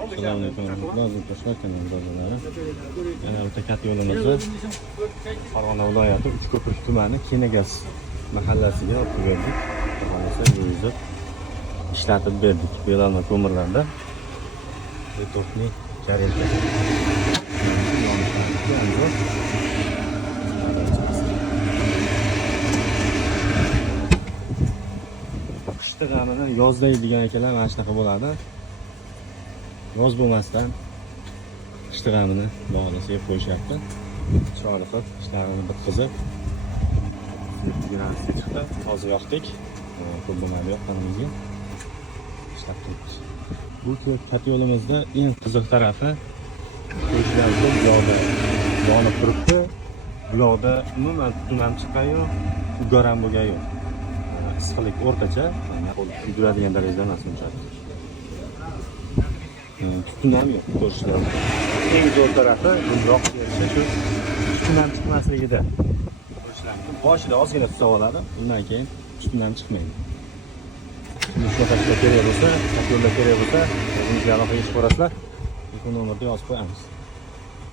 Assalomu alaykum warahmatullahi wabarakatuh. Kanalimizdagilari. Yana bitta katta yo'limizni Farg'ona viloyati Uchko'prik tumani Kenegas mahallasiga olib keldik. Xohlasa yuzib ishlatib berdik. Belanma ko'mirlarda betofni jarelka. Qishda g'amini yozda yeydigan ekanlar, mana shunaqa bo'ladi. Yoz bo'lmasdan qishda g'amini bog'lasiga qo'yishyapti. Chiroyli qilib ishlarini bitkazib yurtganimizga chiqdi. Hozir yoqdik. Ko'p bo'lmaydi yoqqanimizga. Ishlab turibmiz. Bu katta yo'limizda eng qiziq tarafi ko'chlarga buloqda yonib turibdi. Buloqda umuman tutun ham chiqqan-yu, ugar ham bo'lgan yo'q. Issiqlik o'rtacha, kuydiradigan darajada emas unchalik. Tutun ham yo'q ko'rishlar. Eng zo'r tarafi bundoq yerishi shu tutun ham chiqmasligida. Boshida ozgina tutib oladi, undan keyin tutun ham chiqmaydi. Shunaqa kerak bo'lsa, yo'lda kerak bo'lsa, o'zingizga aloqa qilib ko'rasizlar. Telefon nomerni yozib qo'yamiz.